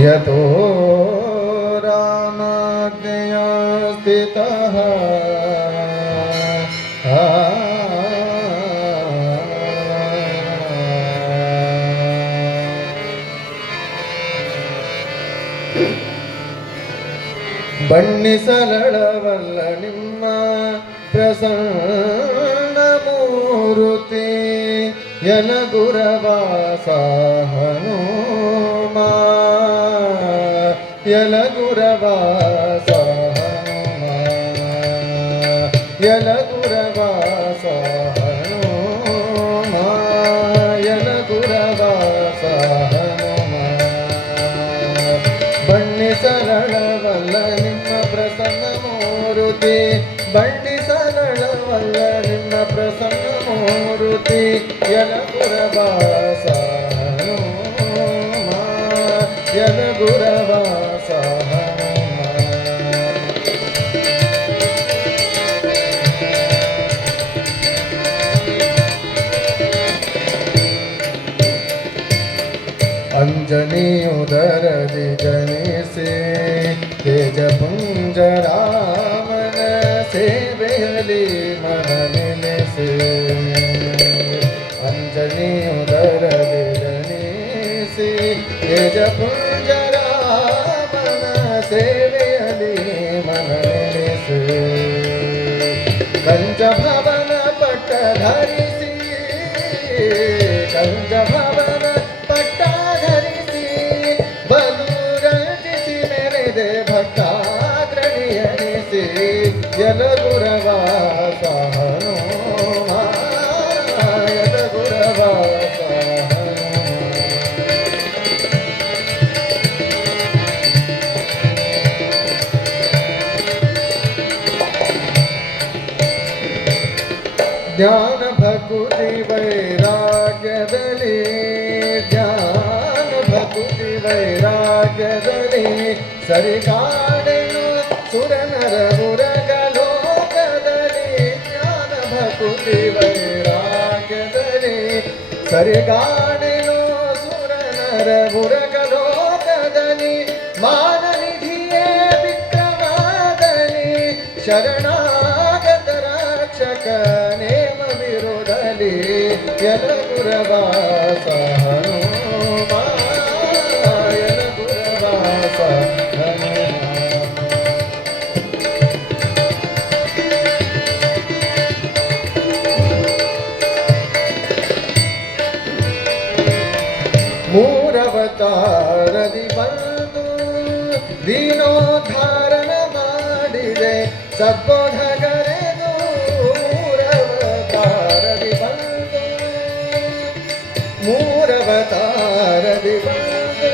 यतो रामाज्ञया स्थितः ಬಣ್ಣಿಸಲಳವಲ್ಲ ನಿಮ್ಮ ಪ್ರಸನ್ನ ಮೂರುತಿ ಯಲಗುರವಾಸ ಹನುಮ ಯಲಗುರವಾಸ ಹನುಮ ಯಲಗುರವಾಸ ಹನುಮ ಯಲಗುರವಾಸ ಹನುಮ ಬಣ್ಣಿಸಲಳವಲ್ಲ ನಿಮ್ಮ ಪ್ರಸನ್ನ ಮೂರುತಿ ಬಣ್ಣಿಸಲಳವಲ್ಲ ನಿಮ್ಮ ಪ್ರಸನ್ನ ಮೂರುತಿ ಯಲಗುರವಾಸ ಹನುಮ ಯಲಗುರವಾಸ ಹನುಮ ಅಂಜನಿಯುದರದಿ ಜನಿಸಿ ತೇಜಪುಂಜ ರಾಮನ ಸೇವೆಯಲಿ ಮನ ನೆಲೆಸಿ ಅಂಜನಿಯುದರದಿ ಜನಿಸಿ ತೇಜಪುಂಜ ರಾಮನ ಸೇವೆಯಲಿ ಮನ ನೆಲೆಸಿ ಕಂಜಭವನ ಪಟ್ಟ ಧರಿಸಿ ಕಂಜಭವನ ಭಕ್ತಾಗ್ರಣಿಯನಿಸಿ ಯಲಗುರವಾಸ ಹನುಮ ಯಲಗುರವಾಸ ಜ್ಞಾನ ಭಕುತಿ ವೈರಾಗ್ಯದಲ್ಲಿ ಜ್ಞಾನ ಭಕುತಿ ವೈರಾಗ್ಯದಲ್ಲಿ ಸರಿಗಾಡೆನು ಸುರನರ ಉರಗಲೋಕದಲ್ಲಿ ಜ್ಞಾನ ಭಕುತಿ ವೈರಾಗ್ಯದಲ್ಲಿ ಸರಿಗಾಡೆನು ಸುರನರ ಉರಗಲೋಕದಲ್ಲಿ ಮಾನನಿಧಿಯೇ ವಿಕ್ರಮದಲ್ಲಿ ಶರಣಾಗತ ರಕ್ಷಕ ನೇಮ ವಿರೋಧಲಿ ಯಲಗುರವಾಸ ಹನುಮ ಯಲಗುರವಾಸ ಮೂರವತಾರದಿ ಬಂದು ದೀನೋದ್ಧಾರಣ ಮಾಡಿದೆ ಸದ್ಬೋಧಗರೆದು ಮೂರವತಾರದಿ ಬಂದು ಮೂರವತಾರದಿ ಬಂದು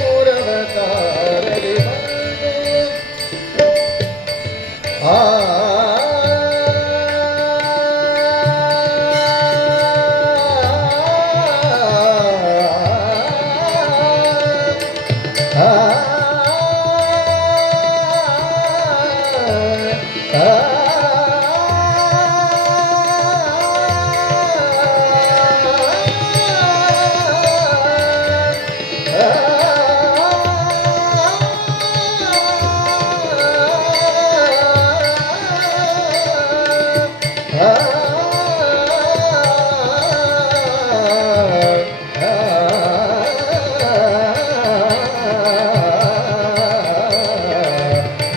ಮೂರವತಾರದಿ ಬಂದು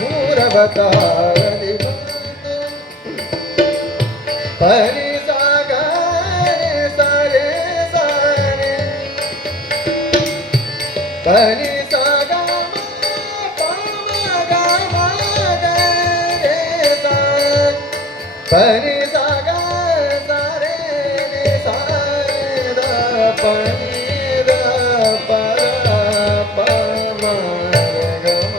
ಮೂರವತಾರದಿ ಬಂದು ಪರಿ ಸಾಗರೆ ಸರೆ ಸರೆ ಪರಿ ಸಾಗ ಪರಿ ಸಾಗ ಸರೆ ಸರೆ ದ ಪನಿ ದ ಪರ ಪಮ ಗಮ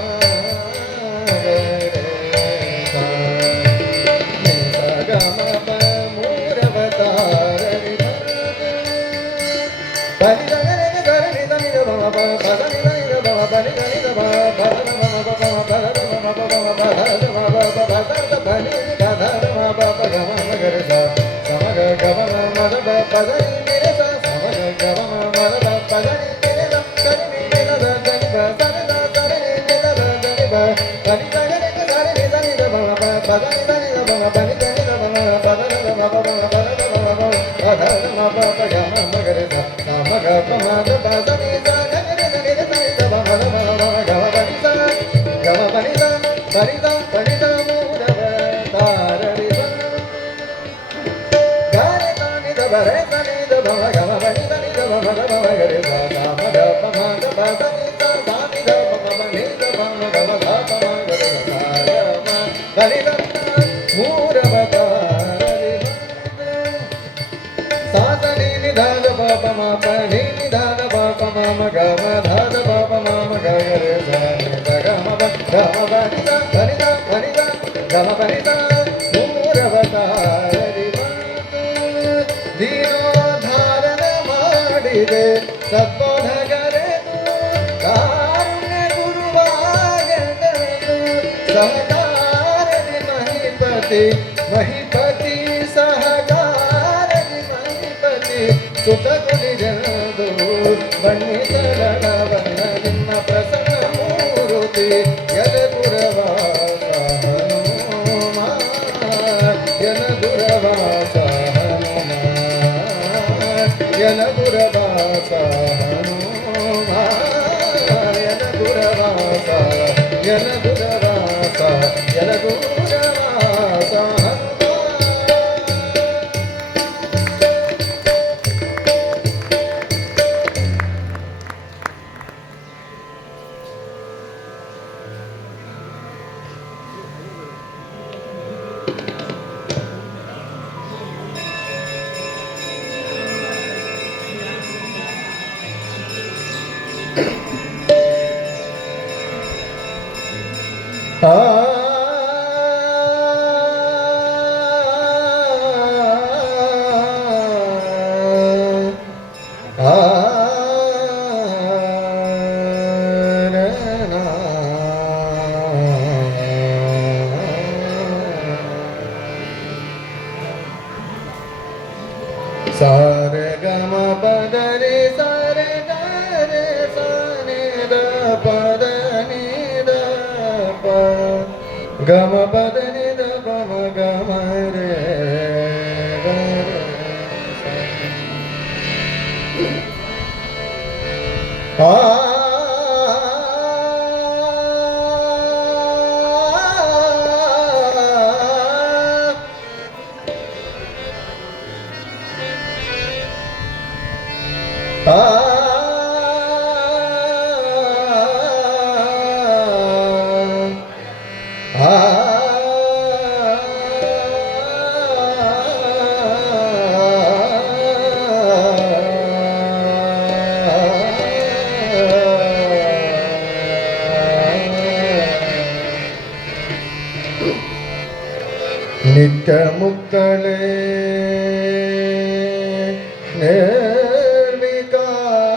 ದೀನೋದ್ಧಾರನ ಮಾಡಿದೆ ಸದ್ಬೋಧಗರೆದು ಕಾರುಣ್ಯ ಗುರುವಾಗದನು ಸಹಕಾರದಿ ಮಹಿಪತಿ ಸಹಕಾರದಿ ಮಹಿಪತಿ ಸುತಗುಣಿಜನದು ಬಣ್ಣಿಸರಣವನ್ನ ನಿನ್ನ ಪ್ರಸನ್ನ ಮೂರುತಿ ಯಲಗುರವಾಸ ಹನುಮ ಯಲಗುರವಾಸ ಹನುಮ ಯಲಗುರವಾಸ ಹನುಮ ಯಲಗುರವಾಸ ಯಲಗುರವಾಸ ಯಲಗುರವಾಸ सारे गम पदरे सारे गरे सने द पदनी द प गम पदनी द पम गम रे नित्य मुक्तले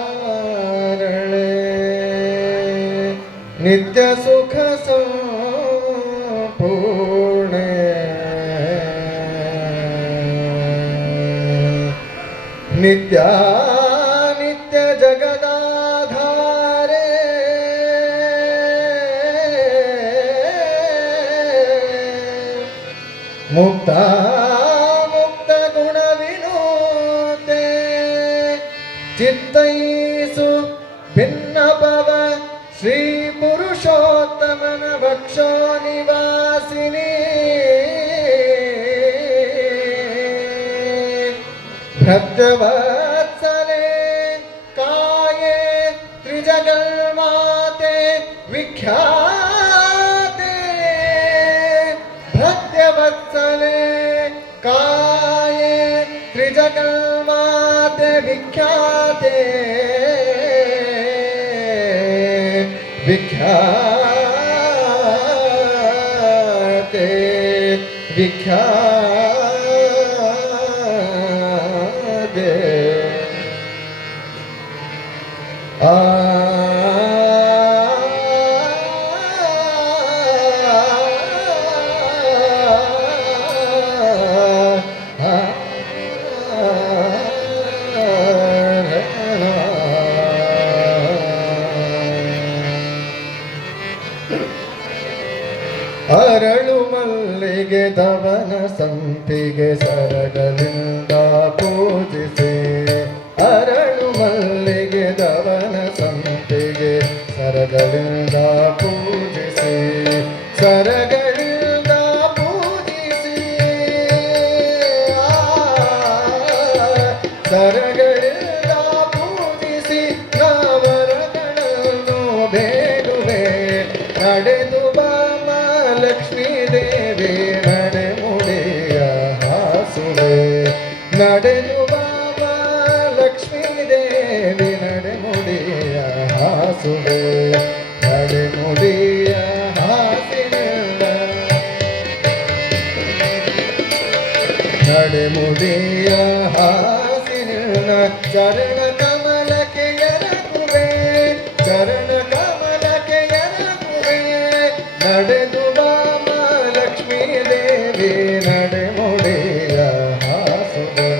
निर्विकारणे नित्य सुख संपूर्णे नित्या नित्य जगदाधारे मुक्ता मुक्त गुण विनोते चित्तैसु भिन्न भव श्री पुरुषोत्तमन वक्षो निवासिनी भक्तवत्सले काये त्रिजगन्माते विख्याते भक्तवत्सले काये त्रिजगन्माते विख्याते विख्याते विख्याते अरळु मल्लिके ಮಲ್ಲಿಗೆ ಧವನ ಸಂಪಿಗೆ ಸರಗಳಿಂದ ಪೂಜಿಸಿ ಅರಳು ಮಲ್ಲಿಗೆ ಧವನ ಸಂಪಿಗೆ ಸರಗಳಿಂದ ಪೂಜಿಸಿ ಸರಗಳಿಂದ ಪೂಜಿಸಿ ಸರಗಳಿಂದ ಪೂಜಿಸಿ ನಾವರಗಳನ್ನು ಬೇಡುವೆ ನಡೆದು ಬಾಮ ಲಕ್ಷ್ಮೀ ದೇವಿ ನಡೆಮುಡಿಯ ಹಾಸುವೆ ನಡೆದು ಬಾಮ ಲಕ್ಷ್ಮೀ ದೇವಿ ನಡೆಮುಡಿಯ ಹಾಸುವೆ ನಡೆಮುಡಿಯ ಹಾಸಿನಿಂದ ನಡೆಮುಡಿಯ ಹಾಸಿನಿಂದ ಚರಣ ಕಮಲಕ್ಕೆ ಎರಗುವೆ ಚರಣ ಕಮಲಕ್ಕೆ ಎರಗುವೆ ನಡೆದು ಬಾಮ ಲಕ್ಷ್ಮೀ ದೇವಿ ನಡೆಮುಡಿಯ ಹಾಸುವೆ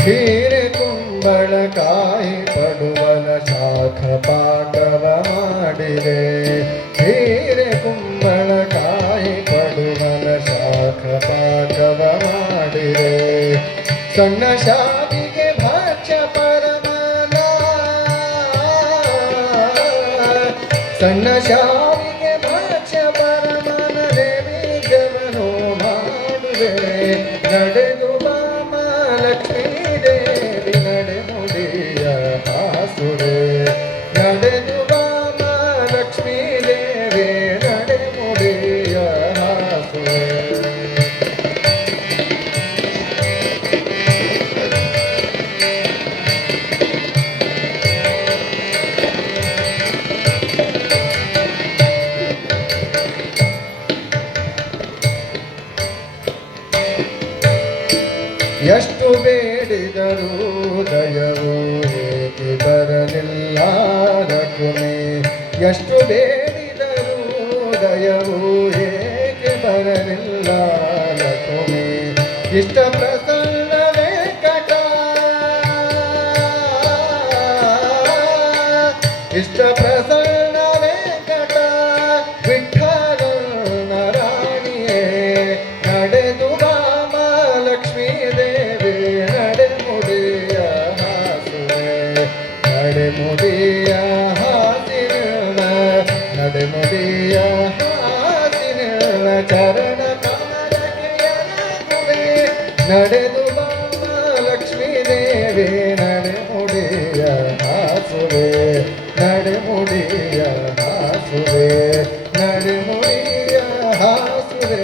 ಹೀರೆ ಕುಂಬಳಕಾಯಿ ಪಡುವಲ ಶಾಖ ಪಾಕವ ಮಾಡಿದೆ ಹೀರೆ ಕುಂಬಳಕಾಯಿ ಪಡುವಲ ಶಾಖ ಪಾಕವ ಮಾಡಿದೆ ಸಣ್ಣ ಶಾವಿಗೆ ಭಕ್ಷ್ಯ ಪರಮಾನ ಸಣ್ಣ ಶಾವಿಗೆ ಭಕ್ಷ್ಯ ಪರಮಾನ ದೇವಿ ಜವನು ಮಾಡುವೆ ನಡೆದು ಬಾಮ ಲಕ್ಷ್ಮೀ ದೇವಿ ನಡೆಮುಡಿಯ ಹಾಸುವೆ ನಡೆದು ಬಾಮ ಲಕ್ಷ್ಮೀ ದೇವಿ ನಡೆಮುಡಿಯ ಹಾಸುವೆ ಎಷ್ಟು ಬೇಡಿದರೂ ದಯವು ಏಕೆ ಬರಲಿಲ್ಲ ರಕುಮೆ ಎಷ್ಟು ಬೇಡಿದರೂ ದಯವು ಏಕೆ ಬರಲಿಲ್ಲ ರಕುಮೆ ಇಷ್ಟ ಪ್ರಸನ್ನ ವೆಂಕಟ ಇಷ್ಟ ಪ್ರಸನ್ನ ವೆಂಕಟ ವಿಠಲನ ರಾಣಿಯೇ ನಡೆದು ಬಾಮ ಲಕ್ಷ್ಮೀ ದೇವಿ ನಡೆಮುಡಿಯ ಹಾಸುವೆ ನಡೆಮುಡಿಯ ಹಾಸಿನ ನಡೆಮುಡಿಯ ಹಾಸಿನ ಚರಣ ಕಮಲಕ್ಕೆ ಎರಗುವೆ ನಡೆದು ಬಾಮ ಲಕ್ಷ್ಮೀ ದೇವಿ ನಡೆಮುಡಿಯ ಹಾಸುವೆ ನಡೆಮುಡಿಯ ಹಾಸುವೆ ನಡೆಮುಡಿಯ ಹಾಸುವೆ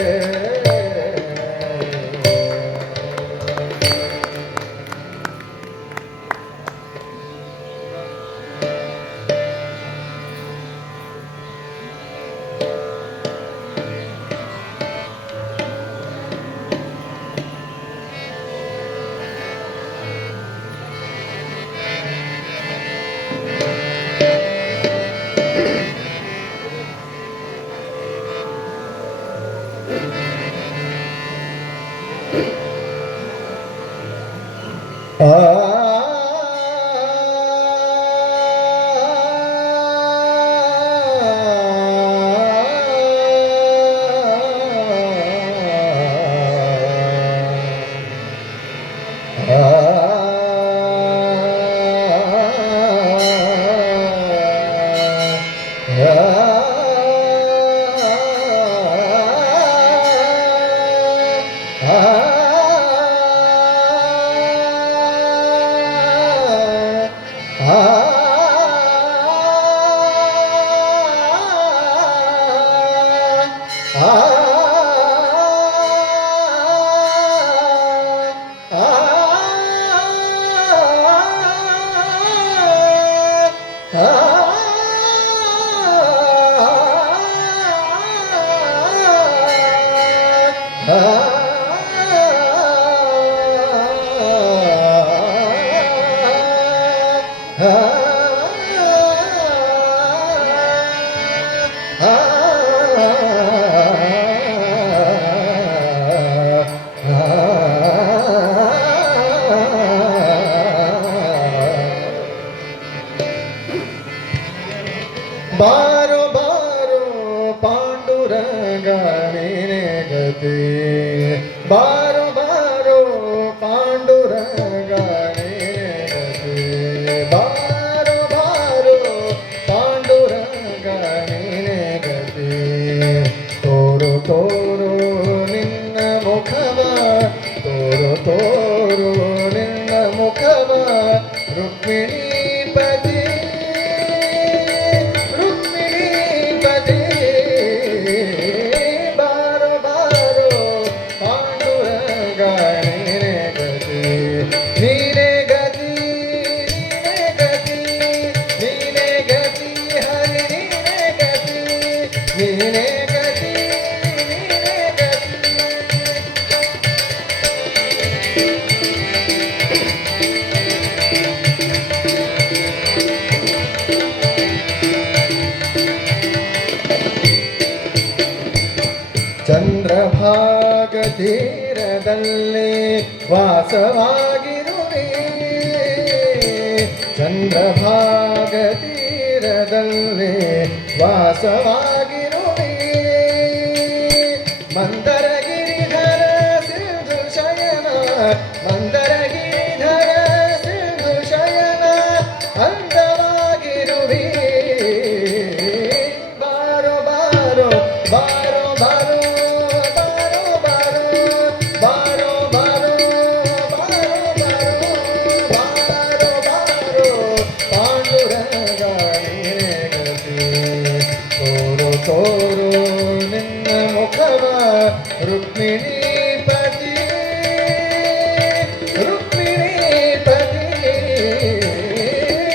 ಬಾರೋ ಬಾರೋ ಪಾಂಡುರಂಗ ನೀನೇ ಗತಿ ಬಾರೋ ಬಾರೋ ಪಾಂಡುರಂಗ ನೀನೇ ಗತಿ ಬಾರೋ ಬಾರೋ ಪಾಂಡುರಂಗ ನೀನೇ ಗತಿ ತೋರು ತೋರು ನಿನ್ನ ಮುಖವ ತೋರು ತೋರು ನಿನ್ನ ಮುಖವ ರುಕ್ಮಿಣಿ ಪತಿ ಚಂದ್ರಭಾಗ ತೀರದಲ್ಲಿ ವಾಸವಾಗಿರುವೆ ಚಂದ್ರಭಾಗ ತೀರದಲ್ಲಿ ವಾಸವಾಗಿರುವೆ ಮಂದರ ಗಿರಿಧರ ಸಿಂಧು ಶಯನ ಮಂದರ ಗಿರಿಧರ ಸಿಂಧು ಶಯನ ಅಂದವಾಗಿರುವೆ ಬಾರೋ ಬಾರೋ ಬಾರೋ ಬಾರೋ ತೋರು ನಿನ್ನ ಮುಖವ ರುಕ್ಮಿಣಿ ಪತಿ ರುಕ್ಮಿಣಿ ಪತಿ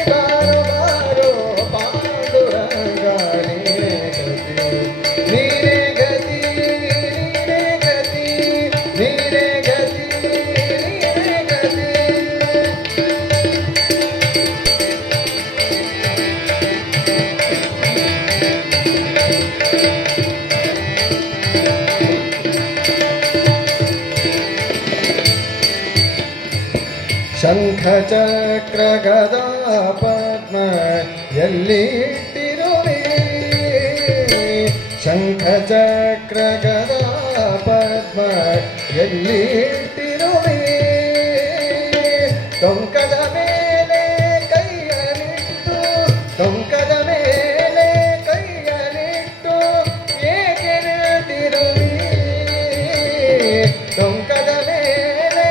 ಬಾರೋ ಬಾರೋ ಪಾಂಡುರಂಗ ನೀನೇ ಗತಿ ನೀನೇ ಗತಿ ನೀನೇ ಗತಿ ನೀನೇ ಗತಿ ಶಂಖ ಚಕ್ರ ಗದಾ ಪದ್ಮ ಎಲ್ಲಿ ಇಟ್ಟಿರುವೆ ಶಂಖ ಚಕ್ರ ಗದಾ ಪದ್ಮ ಎಲ್ಲಿ ಇಟ್ಟಿರುವೆ ಟೊಂಕದ ಮೇಲೆ ಕೈಯನಿಟ್ಟು ಟೊಂಕದ ಮೇಲೆ ಕೈಯನಿಟ್ಟು ಏಕೆ ನಿಂತಿರುವೆ ಟೊಂಕದ ಮೇಲೆ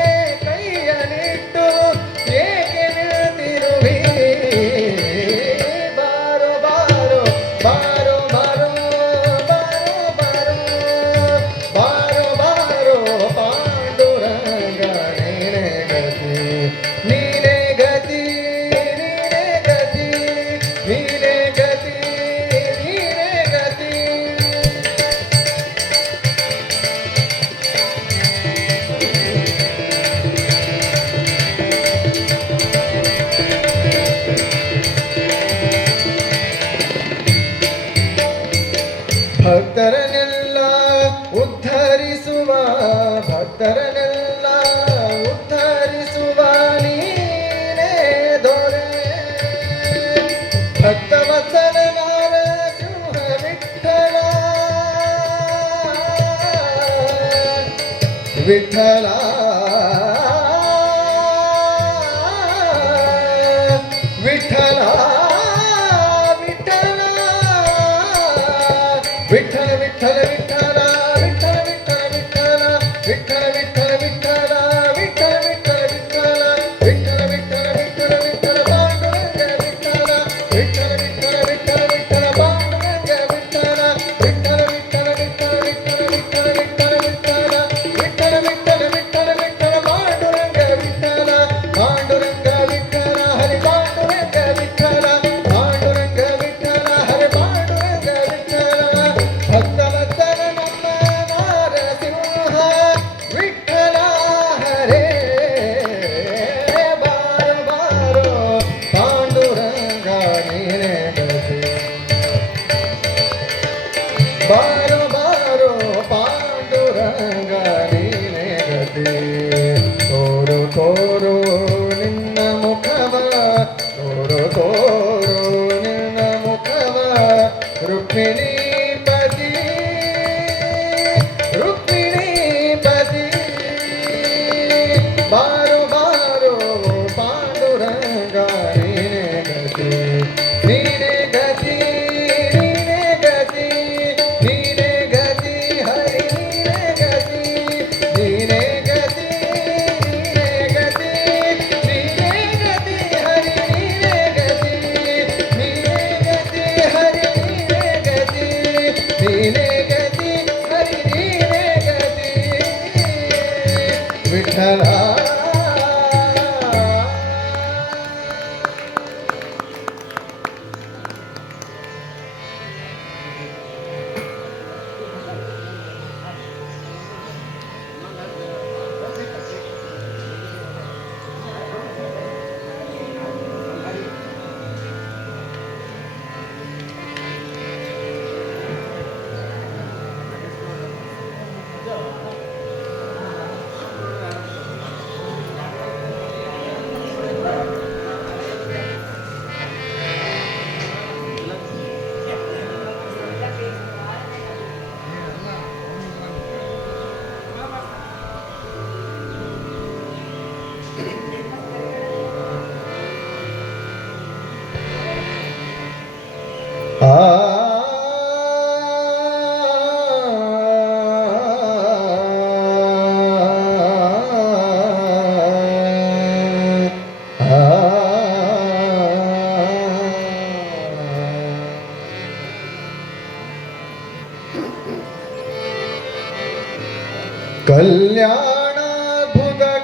ಕೈಯನಿಟ್ಟು ಏಕೆ ನಿಂತಿರುವೆ ಬಾರೋ ಬಾರೋ ಬಾರೋ ಬಾರೋ ಬಾರೋ ಬಾರೋ ಬಾರೋ ಬಾರೋ ಪಾಂಡುರಂಗ ನೀನೇ ಗತಿ ನೀನೇ ಗತಿ ನೀನೇ ಗತಿ ನೀನೇ ಗತಿ ಭಕ್ತರನ್ನೆಲ್ಲ ಉದ್ಧರಿಸುವ ಭಕ್ತರನ್ನೆಲ್ಲ ಉದ್ಧರಿಸುವ ನೀನೇ ದೊರೆ ಭಕ್ತವತ್ಸಲ ನಾರಸಿಂಹ ವಿಠಲ ವಿಠಲ ವಿಠಲ ವಿಠಲ ವಿಠಲ ವಿಠಲ ವಿಠಲ ವಿಠಲ ವಿಠಲ ವಿಠಲ ವಿಠಲ ವಿಠಲ ವಿಠಲ ವಿಠಲ ವಿಠಲ ವಿಠಲ ವಿಠಲ ವಿಠಲ ವಿಠಲ ಪಾಂಡುರಂಗ ವಿಠಲ ವಿಠಲ ವಿಠಲ ವಿಠಲ ವಿಠಲ ಪಾಂಡುರಂಗ ವಿಠಲ ವಿಠಲ ವಿಠಲ ವಿಠಲ ವಿಠಲ ವಿಠಲ ವಿಠಲ ವಿಠಲ ವಿಠಲ ವಿಠಲ ವಿಠಲ ವಿಠಲ ಪಾಂಡುರಂಗ ವಿಠಲ ಪಾಂಡುರಂಗ ವಿಠಲ ಹರಿ ಪಾಂಡುರಂಗ ವಿಠಲ ಪಾಂಡುರಂಗ ವಿಠಲ ಹರಿ ಪಾಂಡುರಂಗ ವಿಠಲ ಭಕ್ತವತ್ಸಲ ನಮ್ಮ ನಾರಸಿಂಹ ವಿಠಲ ಹರೇ ಬಾರೋ ಬಾರೋ ಪಾಂಡುರಂಗ ನೀನೇ ಗತಿ ಬಾರೋ ಬಾರೋ ಪಾಂಡುರಂಗ ನೀನೇ ಗತಿ ತೋರು ತೋರು ನಿನ್ನ ಮುಖವ ತೋರು ತೋರು ನಿನ್ನ ಮುಖವ रुक्मिणीपति रुक्मिणीपति बारो बारो पांडुरंगा नीने गति नीने गति नीने गति हरि नीने गति नीने गति नीने गति हरि नीने गति हरि नीने गति हरि नीने गति विठ्ठला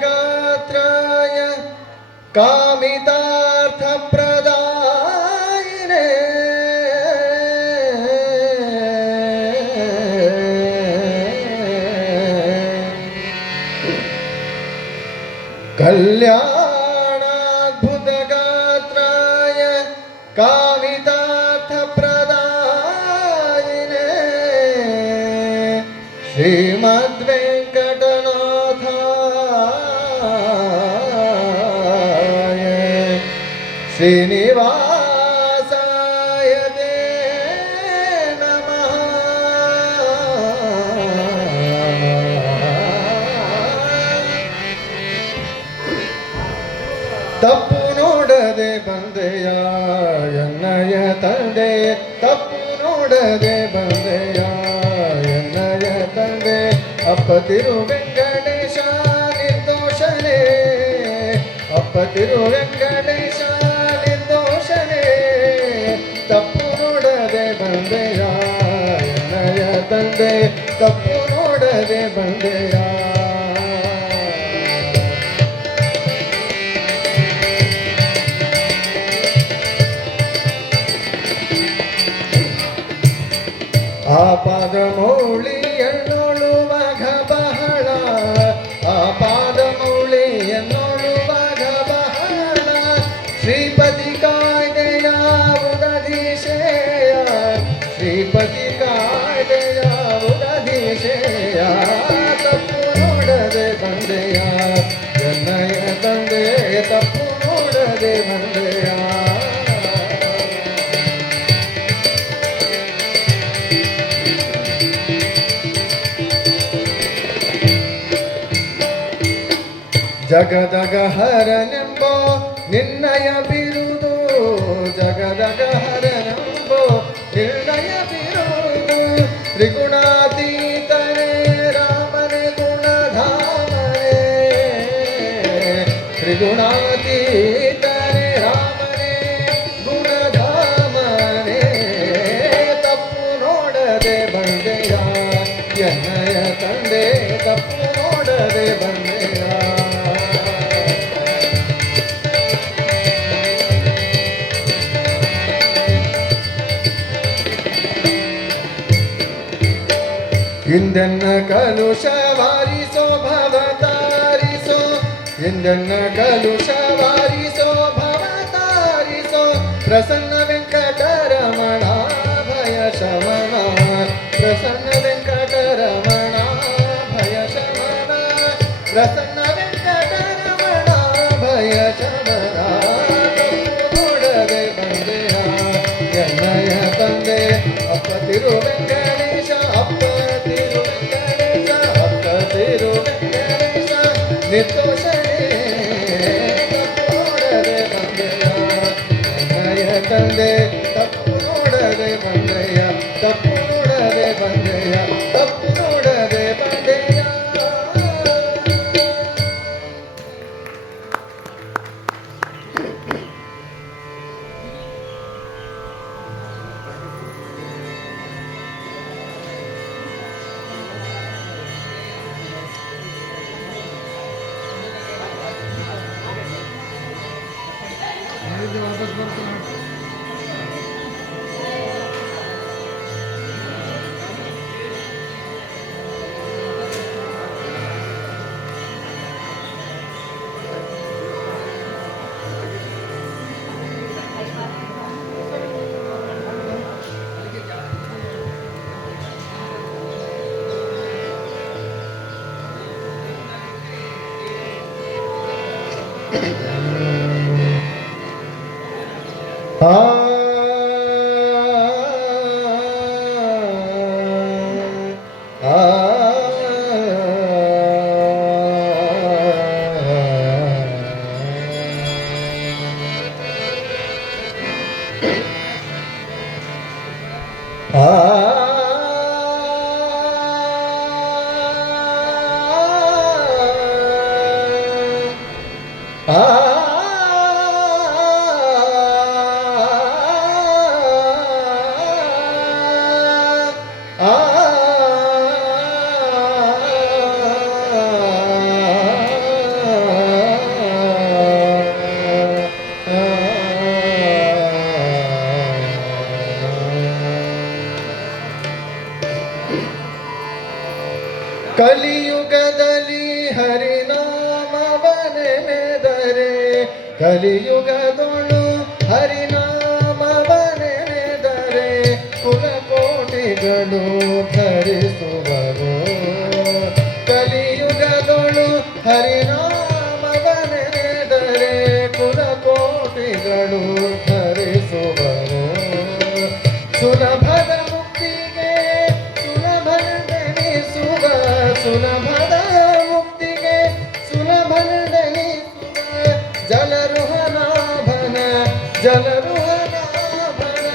कल्याणाद्भुतगात्राय कामितार्थप्रदायिने कल्याणाद्भुतगात्राय कामितार्थप्रदायिने श्रीमद्वेङ्कटनाथाय श्रीनिवासाय ते नमः ತಪ್ಪು ನೋಡದೆ ಬಂದೆಯ ಎನ್ನಯ ತಂದೆ ತಪ್ಪು ನೋಡದೆ ಬಂದೆಯ ಎನ್ನಯ ತಂದೆ ಅಪ್ಪ ತಿರು ವೆಂಕಟೇಶ ನಿರ್ದೋಷನೇ ಅಪ್ಪ ತಿರು ವೆಂಕಟೇಶ ನಿರ್ದೋಷನೇ ತಪ್ಪು ನೋಡದೆ ಬಂದೆಯ ಎನ್ನಯ ತಂದೆ ತಪ್ಪು ನೋಡದೆ ಬಂದೆಯ ಆಪಾದಮೌಳಿಯನ್ನೊಳುವಾಗ ಬಹಳ ಆಪಾದಮೌಳಿಯನ್ನೊಳುವಾಗ ಬಹಳ ಶ್ರೀಪತಿ ಕಾಯ್ದೆಯ ಉದಧೀಶೇಯ ಶ್ರೀಪತಿ ಕಾಯ್ದೆಯ ಉದಧೀಶೇಯ ತಪ್ಪು ನೋಡದೆ ಬಂದೆಯ ಎನ್ನಯ ತಂದೆ ತಪ್ಪು ನೋಡದೆ ಬಂದೆಯ ಜಗದಗ ಹರನೆಂಬೋ ನಿನ್ನಯ ಬಿರುದು ಜಗದಗ ಹರನೆಂಬೋ ನಿರ್ಣಯ ಬಿರುದು ತ್ರಿಗುಣಾತೀತನೇ ರಾಮನೇ ಗುಣಧಾಮನೇ ತ್ರಿಗುಣಾತೀತನೇ ರಾಮನೇ ಗುಣಧಾಮನೇ ತಪ್ಪು ನೋಡದೆ ಬಂದೆಯ ಎನ್ನಯ ತಂದೆ ತಪ್ಪು ನೋಡದೆ ಬಂದೆಯ ಇಂದನ್ನ ಕಲುಷ ವಾರಿಸೋ ಭವತಾರಿಸೋ ಇಂದನ್ನ ಕಲುಷ ವಾರಿಸೋ ಭವತಾರಿಸೋ ಪ್ರಸನ್ನ ವೆಂಕಟರಮಣ ಭಯ ಶಮನ ಪ್ರಸನ್ನ ವೆಂಕಟರಮಣ ಭಯ ಶಮನ ಪ್ರಸನ್ನ ವೆಂಕಟರಮಣ ಭಯ ಶಮನ ನೋಡದೆ ಬಂದೆಯ ಎನ್ನಯ ತಂದೆ ಅಪ್ಪತಿ ತೋಷಣೆ ತಪ್ಪು ನೋಡದೆ ಬಂದೆಯ ಅಣ್ಣಯ್ಯ ತಂದೆ ತಪ್ಪು ನೋಡದೆ ಬಂದೆಯ ತಪ್ಪು ನೋಡದೆ ಬಂದೆಯ ತಪ್ಪು ನೋಡದೆ ಬಂದೆಯ. ಕಲಿಯುಗದಲ್ಲಿ ಹರಿನಾಮವನೆನೆದರೆ ಕಲಿಯುಗದೊಳು ಹರಿನಾಮವನೆನೆದರೆ ಕುಲಕೋಟಿಗಳು ಧರಿಸುವರು. ಕಲಿಯುಗದೊಳು ಹರಿನಾಮವನೆನೆದರೆ ಕುಲಕೋಟಿಗಳು ಧರಿಸುವರು. ಸುಲಭದ ಮುಕ್ತಿಗೆ ಸುಲಭನೆನಿಸುವ ಸುಲಭದ ಮುಕ್ತಿಗೆ ಸುಲಭನೆನಿಸುವ ಜಲರುಹನಾಭನ ಜಲರುಹನಾಭನ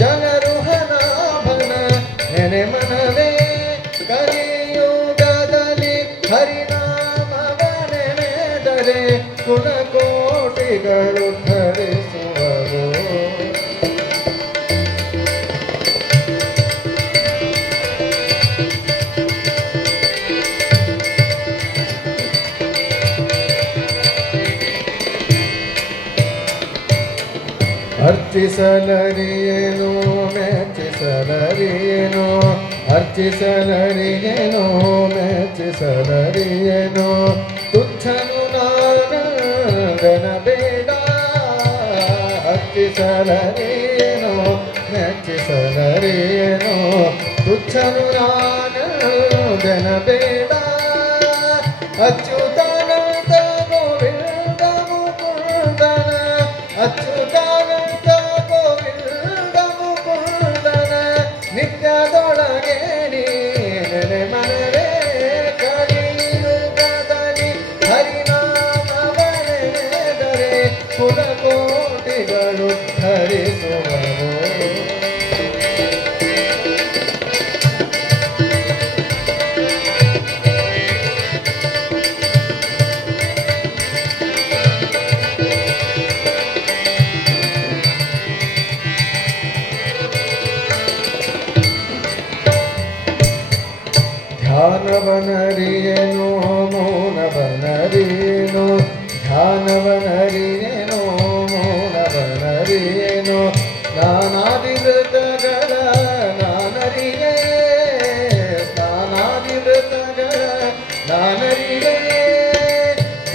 ಜಲರುಹನಾಭನ ನೆನೆ ಮನವೇ ಕಲಿಯುಗದಲ್ಲಿ ಹರಿನಾಮವನೆನೆದರೆ ಕುಲಕೋಟಿಗಳು ಧರಿಸುವರು. ಅರ್ಚಿಸಲರಿಯೇನೋ ಮೆಚ್ಚಿಸಲರಿಯೇನೋ ಅರ್ಚಿಸಲರಿಯೇನೋ ಮೆಚ್ಚಿಸಲರಿಯೇನೋ ತುಚ್ಛನು ನಾನಂದನ ಬೇಡ. ಅರ್ಚಿಸಲರಿಯೇನೋ ಮೆಚ್ಚಿಸಲರಿಯೇನೋ ತುಚ್ಛನು ನಾನಂದನ ಬೇಡ. ಅಚ್ಯುತಾನಂದ ಗೋವಿಂದ ಮುಕುಂದನ ಅಚ್ಯುತಾನಂದ ಗೋವಿಂದ ಮುಕುಂದನ ನಿತ್ಯದೊಳಗೆ ನೀನೆ ಮನವೇ ಕಲಿಯುಗದಲ್ಲಿ ಹರಿನಾಮವನೆನೆದರೆ ಕುಲಕೋಟಿಗಳು ಧರಿಸುವರು. ಧ್ಯಾನವನರಿಯೇನೋ ಮೌನವನರಿಯೇನೋ ಧ್ಯಾನವನರಿಯೇನೋ ಮೌನವನರಿಯೇನೋ ಸ್ನಾನಾದಿವೃತಗಳ ನಾನರಿಯೇ ಸ್ನಾನಾದಿವೃತಗಳ ನಾನರಿಯೇ.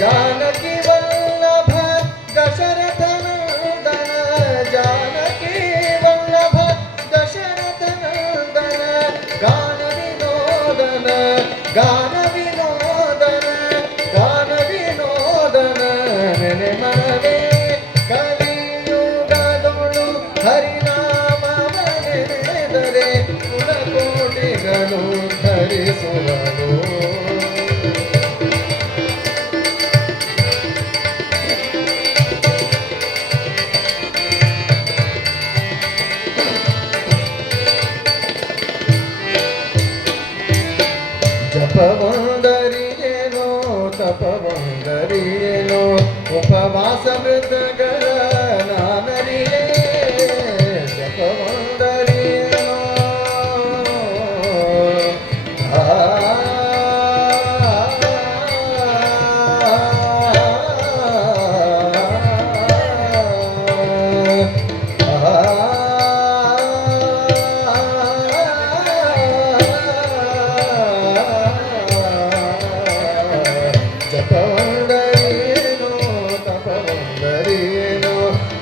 ಜಾನಕಿ ವಲ್ಲಭ ದಶರಥನಂದನ ಜಾನಕಿ ವಲ್ಲಭ ದಶರಥನಂದನ ಗಾನ ವಿನೋದನ ಗಾನ ವಿನೋದನ ಗಾನ ವಿನೋದನ ನೆನೆ ಮನವೇ ಕಲಿಯುಗದೊಳು ಹರಿನಾಮವನೆನೆದರೆ ಕುಲಕೋಟಿಗಳು ಧರಿಸುವರು. ಜಪವಂದರಿಯೇನೋ ತಪವಂದರಿಯೇನೋ ಉಪವಾಸ ವ್ರತಗಳ ನಾನರಿಯೇ ಜಪವಂದರಿಯೇನೋ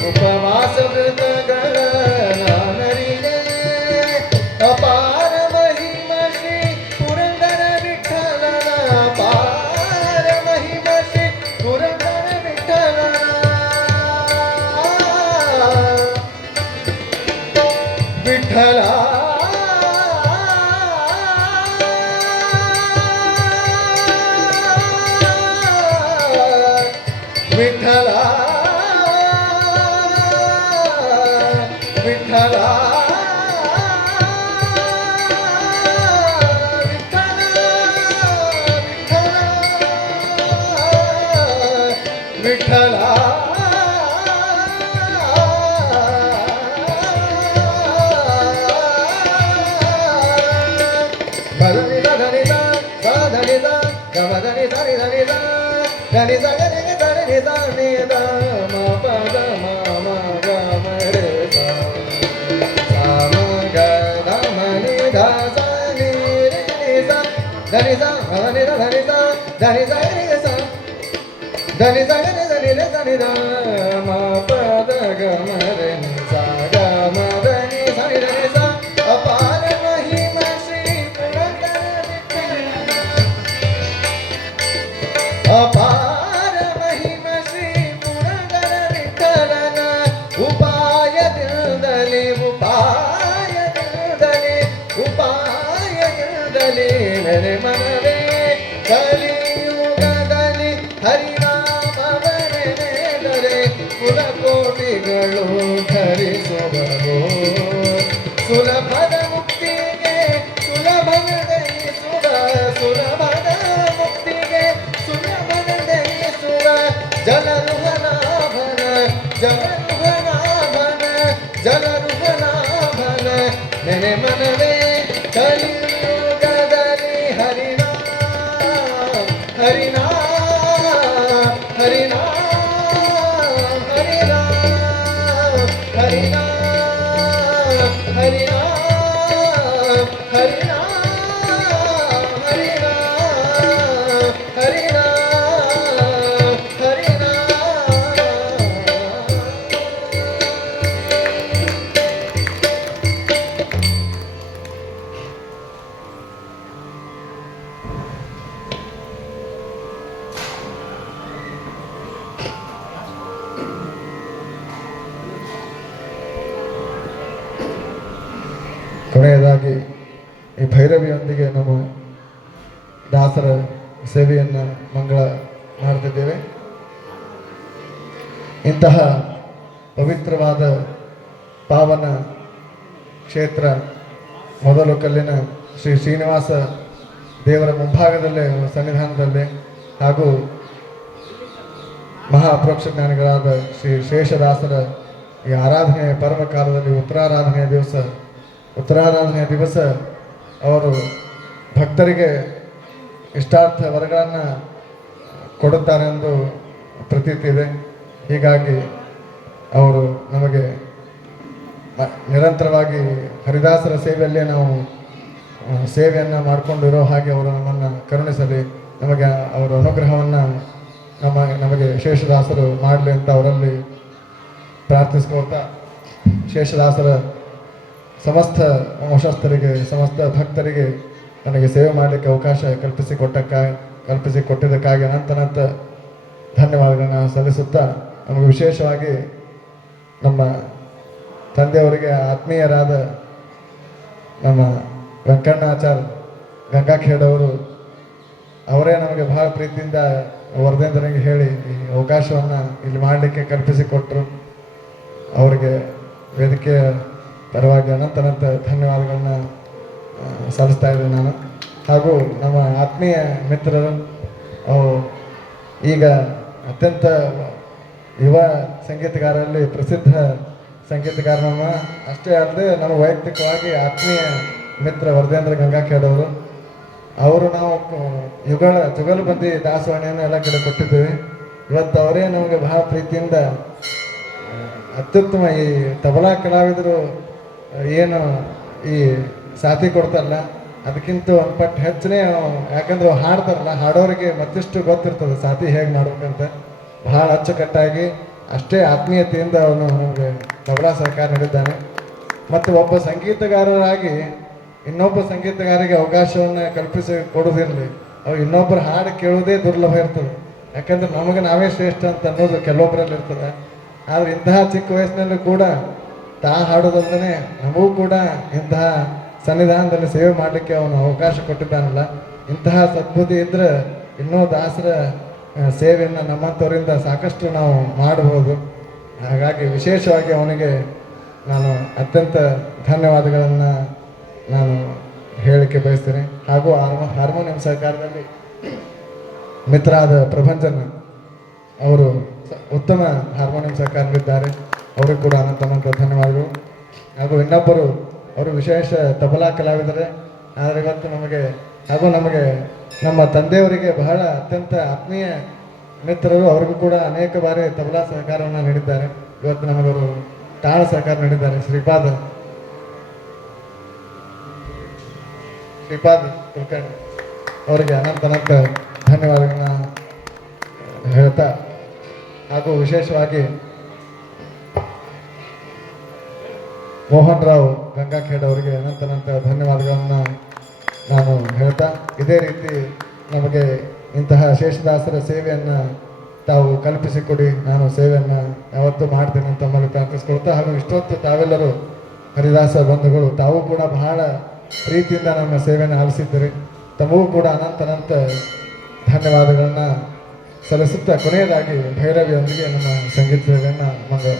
ಉಪವಾಸ ವ್ರತಗಳ ನಾನರಿಯೇ ಅಪಾರ ಮಹಿಮ ಶ್ರೀ ಪುರಂದರ ವಿಠಲನ ಅಪಾರ ಮಹಿಮ ಶ್ರೀ ಪುರಂದರ ವಿಠಲನ ವಿಠಲ ವಿಠಲ ವಿಠಲ ವಿಠಲ ಧನಿ ಧನಿ ಧನಿ ಗಮ ಧನಿ ಧನಿ ಧನಿ ಧನಿ ಧನಿ ಧನಿ ಧನಿ ಧ ಮ ಪದ ಮ ಮ ಗ ಮ ರೆ ಸ ಮ ಗ ಧ ಮ ನಿ ಧ ಸ ನಿ ರೆ ನಿ ಸ ಧನಿ ಸ ಮ ನಿ ಧ ಧನಿ ಸ ಧನಿ ಸ ನಿ ಸ ಧನಿ ಸ ನಿ ಧನಿ ರೆ ಧನಿ ಧ ಮ ಪದ ಗ ಮ ರೆ ನಿ ಸ ಗ ಮ ಧನಿ ಸ ನಿ ಧನಿ ಸ ಅಪಾರ ಮಹಿಮ ಶ್ರೀ ಪುರಂದರ ವಿಠಲನ ಅಪಾರ ಮಹಿಮ ಶ್ರೀ ಪುರಂದರ ವಿಠಲನ ಉಪಾಯದಿಂದಲೇ ನೆರೆ ಮನವೇ ಕಲಿಯುಗದಲ್ಲಿ ಹರಿನಾಮವನೆನೆದರೆ ಕುಲಕೋಟಿಗಳು ಧರಿಸುವರು ಸುಲಭದ ಮುಕ್ತಿಗೆ ಸುಲಭದ ದಯಿಸುವ ಸುಲಭದ ಮುಕ್ತಿಗೆ ಸುಲಭದ ದಯಿಸುವ ಜಲರುಹನಾಭನ ಜಲರುಹನಾಭನ ಜಲರುಹನಾಭನ ನೆನೆ ಮನವೇ ಕಲಿಯುಗದಲ್ಲಿ ಹರಿನಾ ಹರಿನಾ ಹರಿನಾ ಹರಿನಾ ಹರಿನಾ ಹರಿನಾ ಹರಿನಾ ಹರಿನಾ ಹರಿನಾ ಹರಿನಾ ಕೊನೆಯದಾಗಿ ಈ ಭೈರವಿಯೊಂದಿಗೆ ನಾವು ದಾಸರ ಸೇವೆಯನ್ನು ಮಂಗಳ ಮಾಡ್ತಿದ್ದೇವೆ. ಇಂತಹ ಪವಿತ್ರವಾದ ಪಾವನ ಕ್ಷೇತ್ರ ಮೊದಲು ಕಲ್ಲಿನ ಶ್ರೀ ಶ್ರೀನಿವಾಸ ದೇವರ ಮುಂಭಾಗದಲ್ಲೇ ಸನ್ನಿಧಾನದಲ್ಲೇ ಹಾಗೂ ಮಹಾಪ್ರೋಕ್ಷ ಜ್ಞಾನಿಗಳಾದ ಶ್ರೀ ಶೇಷದಾಸರ ಈ ಆರಾಧನೆಯ ಪರ್ವಕಾಲದಲ್ಲಿ ಉತ್ತರಾರಾಧನೆಯ ದಿವಸ ಅವರು ಭಕ್ತರಿಗೆ ಇಷ್ಟಾರ್ಥ ವರಗಳನ್ನು ಕೊಡುತ್ತಾರೆ ಎಂದು ಪ್ರತೀತಿ ಇದೆ. ಹೀಗಾಗಿ ಅವರು ನಮಗೆ ನಿರಂತರವಾಗಿ ಹರಿದಾಸರ ಸೇವೆಯಲ್ಲೇ ನಾವು ಸೇವೆಯನ್ನು ಮಾಡಿಕೊಂಡಿರೋ ಹಾಗೆ ಅವರು ನಮ್ಮನ್ನು ಕರುಣಿಸಲಿ, ನಮಗೆ ಅವರ ಅನುಗ್ರಹವನ್ನು ನಮಗೆ ಶೇಷದಾಸರು ಮಾಡಲಿ ಅಂತ ಅವರಲ್ಲಿ ಪ್ರಾರ್ಥಿಸ್ಕೊಳ್ತಾ, ಶೇಷದಾಸರ ಸಮಸ್ತ ವಂಶಸ್ಥರಿಗೆ ಸಮಸ್ತ ಭಕ್ತರಿಗೆ ನನಗೆ ಸೇವೆ ಮಾಡಲಿಕ್ಕೆ ಅವಕಾಶ ಕಲ್ಪಿಸಿಕೊಟ್ಟಿದ್ದಕ್ಕಾಗಿ ಅನಂತ ಧನ್ಯವಾದಗಳನ್ನು ಸಲ್ಲಿಸುತ್ತಾ, ನಮಗೆ ವಿಶೇಷವಾಗಿ ನಮ್ಮ ತಂದೆಯವರಿಗೆ ಆತ್ಮೀಯರಾದ ನಮ್ಮ ವೆಂಕಣ್ಣಾಚಾರ್ಯ ಗಂಗಾಖೇಡವರು ಅವರೇ ನಮಗೆ ಬಹಳ ಪ್ರೀತಿಯಿಂದ ವರದೇಂದ್ರನಿಗೆ ಹೇಳಿ ಈ ಅವಕಾಶವನ್ನು ಇಲ್ಲಿ ಮಾಡಲಿಕ್ಕೆ ಕಲ್ಪಿಸಿಕೊಟ್ಟರು. ಅವರಿಗೆ ವೇದಿಕೆಯ ಪರವಾಗಿ ಅನಂತ ಧನ್ಯವಾದಗಳನ್ನ ಸಲ್ಲಿಸ್ತಾ ಇದ್ದೀನಿ ನಾನು. ಹಾಗೂ ನಮ್ಮ ಆತ್ಮೀಯ ಮಿತ್ರರು ಅವು ಈಗ ಅತ್ಯಂತ ಯುವ ಸಂಗೀತಗಾರರಲ್ಲಿ ಪ್ರಸಿದ್ಧ ಸಂಗೀತಗಾರನಮ್ಮ ಅಷ್ಟೇ ಅಲ್ಲದೆ ನಮ್ಮ ವೈಯಕ್ತಿಕವಾಗಿ ಆತ್ಮೀಯ ಮಿತ್ರ ವರದೇಂದ್ರ ಗಂಗಾಖೇಡವರು ಅವರು ನಾವು ಜುಗಲ್ಬಂದಿ ದಾಸವಾಣಿಯನ್ನು ಎಲ್ಲ ಕಡೆ ಕೊಟ್ಟಿದ್ದೇವೆ. ಇವತ್ತು ಅವರೇ ನಮಗೆ ಬಹಳ ಪ್ರೀತಿಯಿಂದ ಅತ್ಯುತ್ತಮ ಈ ತಬಲಾ ಕಲಾವಿದರು ಏನು ಈ ಸಾಥಿ ಕೊಡ್ತಾರಲ್ಲ ಅದಕ್ಕಿಂತ ಒಂದು ಪಟ್ಟು ಹೆಚ್ಚನೇ ಯಾಕಂದ್ರೆ ಹಾಡ್ತಾರಲ್ಲ ಹಾಡೋರಿಗೆ ಮತ್ತಿಷ್ಟು ಗೊತ್ತಿರ್ತದೆ ಸಾಥಿ ಹೇಗೆ ಮಾಡ್ಬೇಕಂತ. ಬಹಳ ಅಚ್ಚುಕಟ್ಟಾಗಿ ಅಷ್ಟೇ ಆತ್ಮೀಯತೆಯಿಂದ ಅವನು ನಮಗೆ ತಬಲಾ ಸಹಕಾರ ನೀಡಿದ್ದಾನೆ. ಮತ್ತು ಒಬ್ಬ ಸಂಗೀತಗಾರರಾಗಿ ಇನ್ನೊಬ್ಬ ಸಂಗೀತಗಾರಿಗೆ ಅವಕಾಶವನ್ನು ಕಲ್ಪಿಸಿ ಕೊಡೋದಿರಲಿ, ಅವ್ರು ಇನ್ನೊಬ್ಬರು ಹಾಡು ಕೇಳೋದೇ ದುರ್ಲಭ ಇರ್ತದೆ. ಯಾಕಂದ್ರೆ ನಮಗೆ ನಾವೇ ಶ್ರೇಷ್ಠ ಅಂತ ಅನ್ನೋದು ಕೆಲವೊಬ್ಬರಲ್ಲಿ ಇರ್ತದೆ. ಆದರೆ ಇಂತಹ ಚಿಕ್ಕ ವಯಸ್ಸಿನಲ್ಲೂ ಕೂಡ ಹಾಡೋದಲ್ಲದೆ ನಮಗೂ ಕೂಡ ಇಂತಹ ಸನ್ನಿಧಾನದಲ್ಲಿ ಸೇವೆ ಮಾಡಲಿಕ್ಕೆ ಅವನು ಅವಕಾಶ ಕೊಟ್ಟಿದ್ದಾನಲ್ಲ. ಇಂತಹ ಸದ್ಬುದ್ಧಿ ಇದ್ದರೆ ಇನ್ನೂ ದಾಸರ ಸೇವೆಯನ್ನು ನಮ್ಮಂಥವರಿಂದ ಸಾಕಷ್ಟು ನಾವು ಮಾಡಬಹುದು. ಹಾಗಾಗಿ ವಿಶೇಷವಾಗಿ ಅವನಿಗೆ ನಾನು ಅತ್ಯಂತ ಧನ್ಯವಾದಗಳನ್ನು ನಾನು ಹೇಳಲಿಕ್ಕೆ ಬಯಸ್ತೇನೆ. ಹಾಗೂ ಹಾರ್ಮೋನಿಯಂ ಸಹಕಾರದಲ್ಲಿ ಮಿತ್ರರಾದ ಪ್ರಭಂಜನ್ ಅವರು ಉತ್ತಮ ಹಾರ್ಮೋನಿಯಂ ಸಹಕಾರ ನೀಡಿದ್ದಾರೆ. ಅವರಿಗೂ ಕೂಡ ಅನಂತ ಧನ್ಯವಾದಗಳು. ಹಾಗೂ ಇನ್ನೊಬ್ಬರು ಅವರು ವಿಶೇಷ ತಬಲಾ ಕಲಾವಿದರೆ. ಆದರೆ ಇವತ್ತು ನಮಗೆ ನಮ್ಮ ತಂದೆಯವರಿಗೆ ಬಹಳ ಅತ್ಯಂತ ಆತ್ಮೀಯ ಮಿತ್ರರು, ಅವ್ರಿಗೂ ಕೂಡ ಅನೇಕ ಬಾರಿ ತಬಲಾ ಸಹಕಾರವನ್ನು ನೀಡಿದ್ದಾರೆ. ಇವತ್ತು ನಮಗವರು ತಾಳ ಸಹಕಾರ ನೀಡಿದ್ದಾರೆ. ಶ್ರೀಪಾದ್ ಕುಲಕರ್ಣಿ ಅವರಿಗೆ ಅನಂತ ಧನ್ಯವಾದಗಳನ್ನ ಹೇಳ್ತಾ, ಹಾಗೂ ವಿಶೇಷವಾಗಿ ಮೋಹನ್ ರಾವ್ ಗಂಗಾಖೇಡ್ ಅವರಿಗೆ ಅನಂತ ಧನ್ಯವಾದಗಳನ್ನು ನಾನು ಹೇಳ್ತಾ, ಇದೇ ರೀತಿ ನಮಗೆ ಇಂತಹ ಶೇಷದಾಸರ ಸೇವೆಯನ್ನು ತಾವು ಕಲ್ಪಿಸಿಕೊಡಿ, ನಾನು ಸೇವೆಯನ್ನು ಯಾವತ್ತೂ ಮಾಡ್ತೀನಿ ಅಂತ ತಮ್ಮಲ್ಲಿ ಪ್ರಾರ್ಥಿಸ್ಕೊಳ್ತಾ, ಹಾಗೂ ಇಷ್ಟೊತ್ತು ತಾವೆಲ್ಲರೂ ಹರಿದಾಸ ಬಂಧುಗಳು ತಾವು ಕೂಡ ಬಹಳ ಪ್ರೀತಿಯಿಂದ ನಮ್ಮ ಸೇವೆಯನ್ನು ಆಲಿಸಿದ್ದೀರಿ. ತಮಗೂ ಕೂಡ ಅನಂತ ಧನ್ಯವಾದಗಳನ್ನು ಸಲ್ಲಿಸುತ್ತಾ ಕೊನೆಯದಾಗಿ ಭೈರವಿಯೊಂದಿಗೆ ನಮ್ಮ ಸಂಗೀತ ಸೇವೆಯನ್ನು ಮಂಗಳ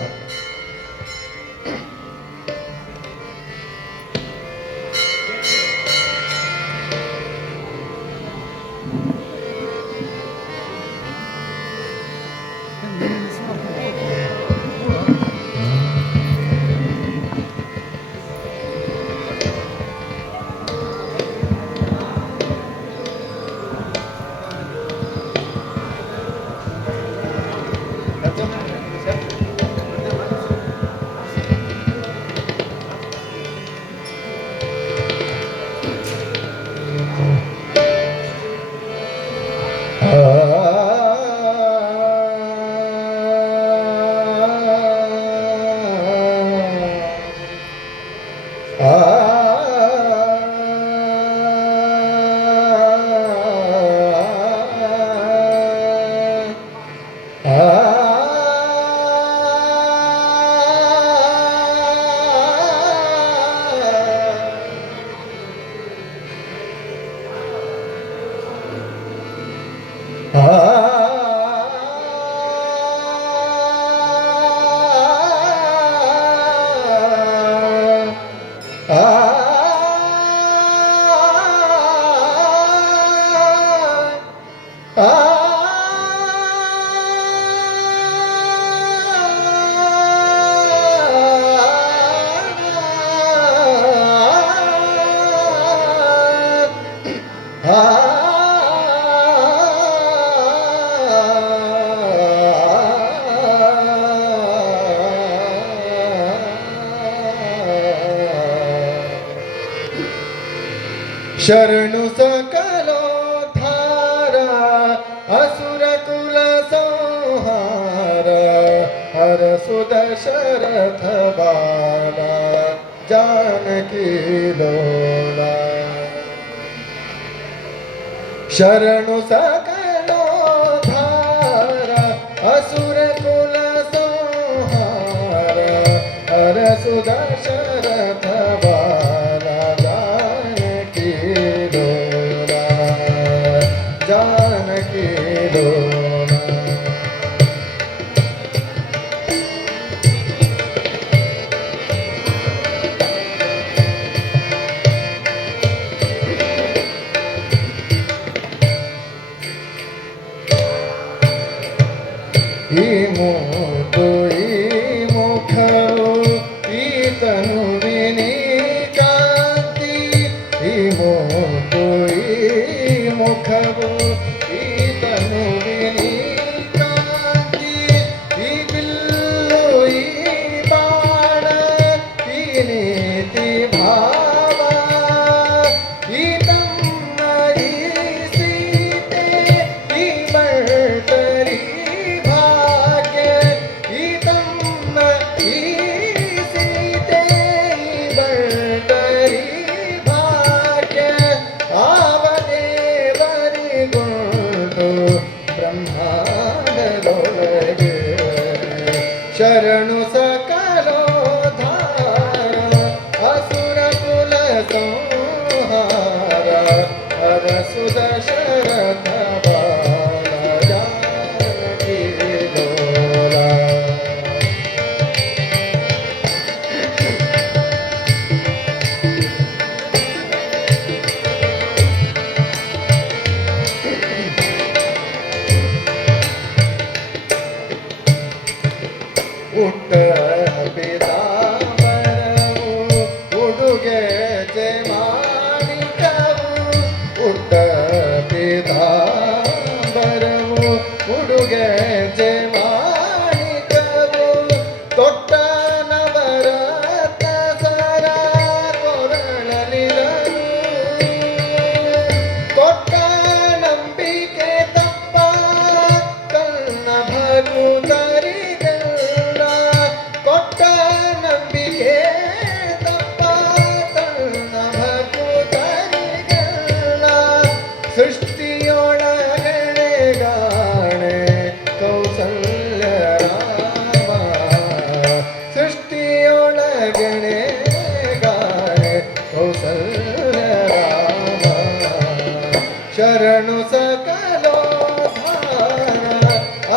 ಶರಣು ಸಕಲೋದ್ಧಾರ ಅಸುರ ಕುಲ ಸಂಹಾರ ಹರಸು ದಶರಥ ಬಾಲ ಜಾನಕಿ ಲೋಲ. ಶರಣು ಸಕಲೋದ್ಧಾರ ಅಸುರ ಕುಲ ಸಂಹಾರ ಹರಸು ದಶರಥ ಬಾಲ ಜಾನಕಿ ಲೋಲ ಜಾನಕಿ ಲೋಲ. ಉಡುಗೆ ಮಾಣಿಕವು ಉಟ್ಟ ಪೀತಾಂಬರವು ಉಡುಗೆ ಮಾಣಿಕವು ತೊಟ್ಟ ನವರತ್ನ ಸರ ಕೊರಳಲಿರಲು ಕೊಟ್ಟ ನಂಬಿಕೆ ತಪ್ಪ ಕನ್ನ ಭಗುತರಿಗೆಲ್ಲ ಕೊಟ್ಟ ನಂಬಿಕೆ ತಪ್ಪ ಕನ್ನ ಭಗುತರಿಗೆಲ್ಲ ಸೃಷ್ಟಿಯೊಳಗಡೆ ಗಾಣೆ ಕೌಸಲ್ಯ ರಾಮ ಸೃಷ್ಟಿಯೊಳಗಡೆ ಗಾಣೆ ಕೌಸಲ್ಯ ರಾಮ ಶರಣು ಸಕಲೋದ್ಧಾರ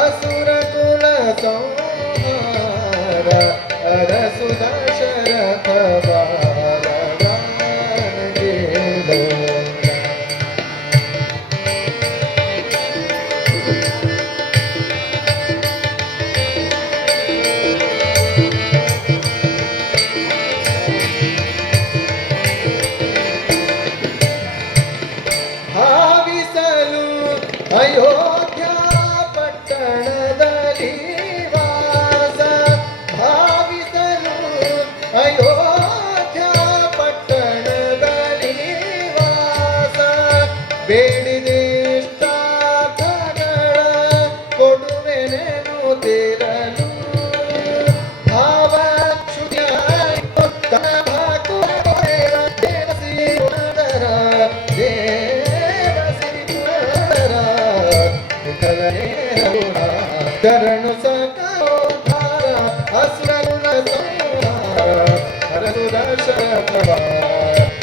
ಅಸುರ ಕುಲ ಸಂಹಾರ ಅರಸು ದಶರಥ ಬಾಲಗಾನಗೆ ಭಾವಿಸಲು ಅಯೋಧ್ಯ ಪಟ್ಟಣದಲ್ಲಿ ವಾಸ ಭಾವಿಸಲು ಅಯೋಧ್ಯ ಪಟ್ಟಣದಲ್ಲಿ ವಾಸ ಬೇಡಿದಿಷ್ಟಾರ್ಥಗಳ ಕೊಡುವೆನೆನುತ್ತಿರಲು ಭಾವಕ್ಷುತಿಯಾಗಿ ತನ್ನ ಭಾಕುರ ದೇವಸಿ ಪುನರ ದೇವಸಿ ಪುನರ ವಿಠಲನೇ ಕರುಣ ಶರಣು ಸಕಲೋದ್ಧಾರ ಅಸುರಗುಣ ಸಂಹಾರ ಹರಸು ದಶರಥ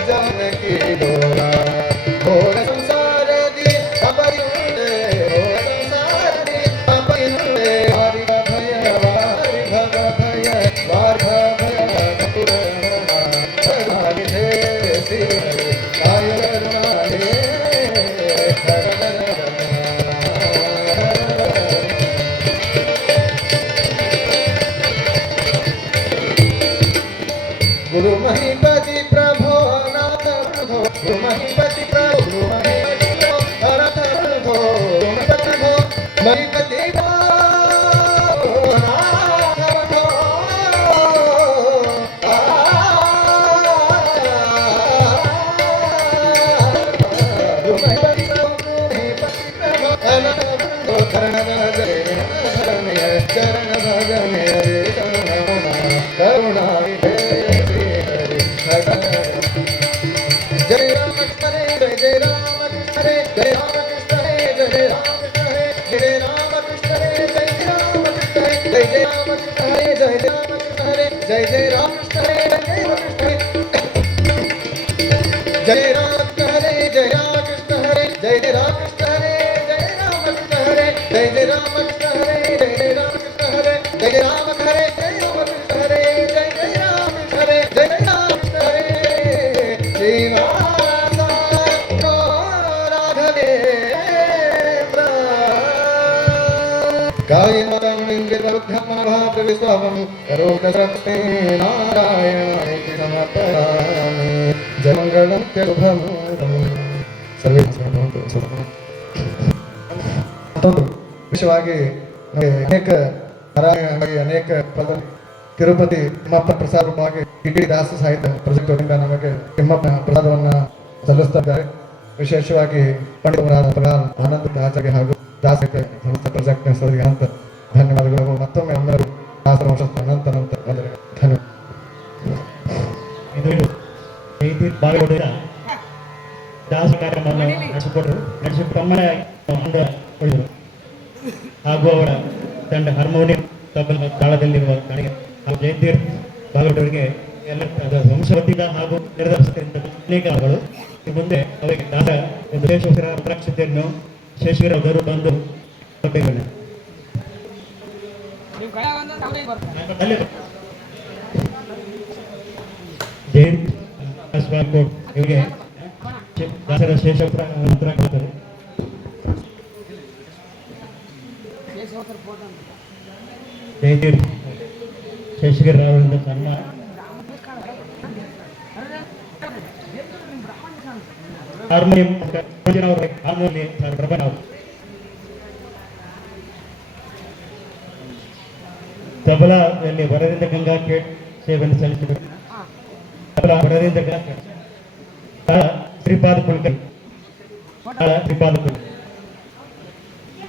ಜಾನಕಿ ದೋರ ಘೋರ ಸಂಸಾರದಿ ಅಪಯುಂಡೆ ಘೋರ ಸಂಸಾರದಿ ಅಪಯುಂಡೆ ವಾರಿಭ ಭಯ ವಾರಿಭವ ಭಯ ವಾರ್ಭ ಭಯ ಕರುಣಾನಿಧೇ ಶ್ರೀ ಕಾಯ ಕರುಣಾನಿಧೇ गुरु महीपति प्रभो नाथ प्रभो गुरु महीपति प्रभो गुरु महीपति प्रभो नाथ प्रभो गुरु महीपति प्रभो महीपति प्रभो नाथ प्रभो गुरु महीपति प्रभो नाथ प्रभो चरण भजने चरण भजने करुणा जय राम कृष्ण हरे जय राम कृष्ण हरे जय राम कृष्ण हरे जय राम कृष्ण हरे जय राम कृष्ण हरे जय राम कृष्ण हरे जय राम कृष्ण हरे जय राम कृष्ण हरे जय राम कृष्ण हरे जय राम कृष्ण हरे जय राम कृष्ण हरे जय राम कृष्ण हरे जय राम कृष्ण हरे जय राम कृष्ण हरे जय राम कृष्ण हरे जय राम हरे जय राम कृष्ण हरे जय राम कृष्ण हरे जय राम कृष्ण हरे श्रीवास राघवेन्द्र कायमतं विश्वावं करोतसत्ते नारायणाय समर्पयामि जयमङ्गलं शुभं सर्वे ಮತ್ತೊಂದು ವಿಶೇಷವಾಗಿ ಅನೇಕ ನಾರಾಯಣವಾಗಿ ಅನೇಕ ಪದ ತಿರುಪತಿ ತಿಮ್ಮಪ್ಪ ಪ್ರಸಾದ ರೂಪವಾಗಿ ಕಿಡಿ ದಾಸ ಸಾಹಿತ್ಯ ಪ್ರಾಜೆಕ್ಟ್ ವತಿಯಿಂದ ನಮಗೆ ತಿಮ್ಮಪ್ಪ ಪ್ರಸಾದವನ್ನು ಸಲ್ಲಿಸ್ತಾ ಇದ್ದಾರೆ. ವಿಶೇಷವಾಗಿ ಪಂಡಿತರಾದ ಆನಂದ ದಾಸರಿಗೆ ಹಾಗೂ ದಾಸ ಸಂಸ್ಥೆ ಪ್ರಾಜೆಕ್ಟ್ ಸದರಿಗೆ ಅನಂತ ಧನ್ಯವಾದಗಳು. ಮತ್ತೊಮ್ಮೆ ಎಲ್ಲರೂ ದಾಸರ ವರ್ಷ ಅನಂತ ಅನಂತ ಧನ್ಯವಾದಗಳು. ದಾಸ ಕಾರ್ಯಕ್ರಮವನ್ನು ನಡೆಸಿಕೊಟ್ಟರು ತಮ್ಮನೇ ಉಳಿದರು ಹಾಗೂ ಅವರ ತಂಡ ಹಾರ್ಮೋನಿಯಂ ತಬಲ ತಾಳದಲ್ಲಿರುವ ಕಾಣಿಗೆ ಹಾಗೂ ಜಯಂತೀರ್ ಬಾಗಲಕೋಟೆಯವರಿಗೆ ಎಲ್ಲ ವಂಶವತಿಗ ಹಾಗೂ ನಿರ್ದೇಶಕರಿಂದ ಅನೇಕ ಮುಂದೆ ಅವರಿಗೆ ದಾಸ ಒಂದು ಶೇಷವಸರ ರುದ್ರಾಕ್ಷತೆಯನ್ನು ಶೇಷಗಿರ ಗೌರವ ಬಂದು ಜಯಂತ್ ಬಾಗಲಕೋಟ್ ಇವರಿಗೆ ದಾಸರ ಶೇಷವಸರ ರುದ್ರಾಕ್ಷತೆ ಜಯಂತೀರ್ ಶೇಷಗಿರಿ ಅವರಿಂದ ಸನ್ಮಾನ ಹಾರ್ಮೋನಿಯಂ ಅವರು ಹಾರ್ಮೋನಿಯಂ ಪ್ರಭಾ ಅವರು ತಬಲಾದಲ್ಲಿ ವರದಿಂದ ಗಂಗಾ ಸೇವೆಯನ್ನು ಸಲ್ಲಿಸಿದರು. ತಬಲಾ ವರದಿಂದ ಗಂಗಾ ತಾಳ ಶ್ರೀಪಾದ ಕುಲಕರ್ಣಿ ಶ್ರೀಪಾದ ಕುಲಕರ್ಣಿ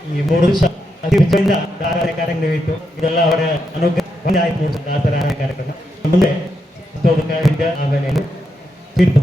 ಈ 3 ದಿವಸ ಅತಿ ವಿಜಯದಿಂದ ಧಾರಾವಾಹಿ ಕಾರ್ಯಕ್ರಮ ನಡೆಯಿತು. ಇದೆಲ್ಲ ಅವರ ಅನುಗ್ರಹ ಒಂದೇ ಆಯ್ತು. 3 ದಿವಸ ಧಾರಾವಾಹಿ ಕಾರ್ಯಕ್ರಮ ಮುಂದೆ ವಿದ್ಯಾ ಆಮೇಲೆ ತೀರ್ಪು